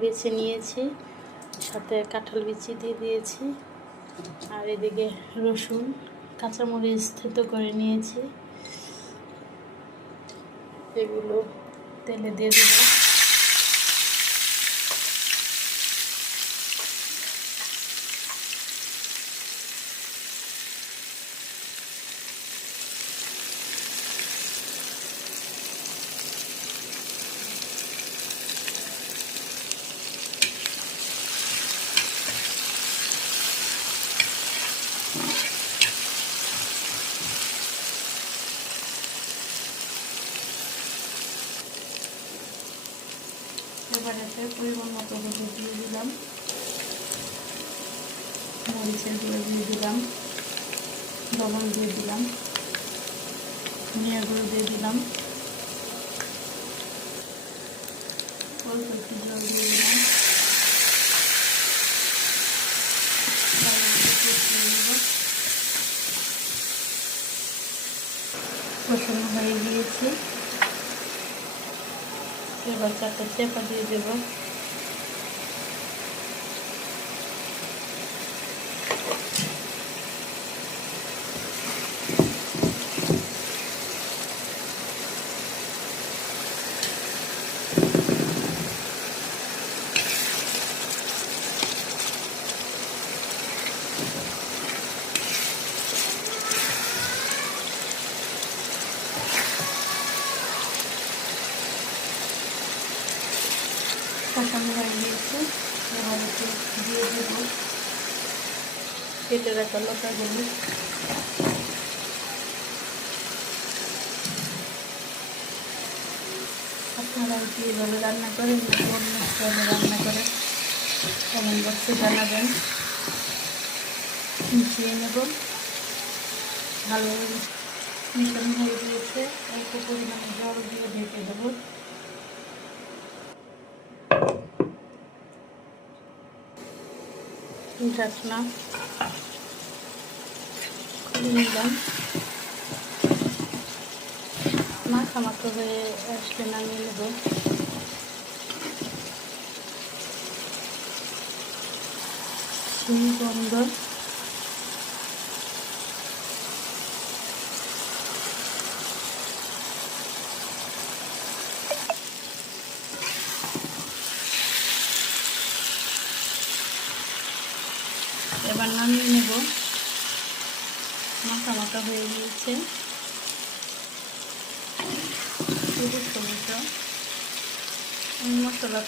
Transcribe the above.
বেছে নিয়েছি, সাথে কাঁঠাল বিচি দিয়ে দিয়েছি, আর এদিকে রসুন, কাঁচামরিচ থেতো করে নিয়েছি। এগুলো তেলে দিয়ে দেবো। এবার পরিমাণ মতো হলুদ দিয়ে দিলাম। মরিচের গুঁড়ো দিয়ে দিলাম। লবণ দিয়ে দিলাম। ধনিয়া গুঁড়ো দিয়ে দিলাম। অল্প দিয়ে দিলাম। কষানো হয়ে গিয়েছে। এবার চারটা চেপা দিয়ে দেবো কষানো হয়ে গিয়েছে এবার একটু দিয়ে দেব। কেটে রাখা লতাগুলো আপনারা কি এভাবে রান্না করেন, অন্য স্টাইলে রান্না করেন কমেন্ট বক্সে জানাবেন। মিশিয়ে নেব। ভালো মিশানো হয়ে গিয়েছে। অল্প পরিমাণে জল দিয়ে ঢেকে দেবো। ঢাকনা খুলে নিলাম মাখা মাখা হয়ে আসলে এবার নামিয়ে নেব। মাখা মাখা হয়ে গিয়েছে। সবুজ সবুজ মশলা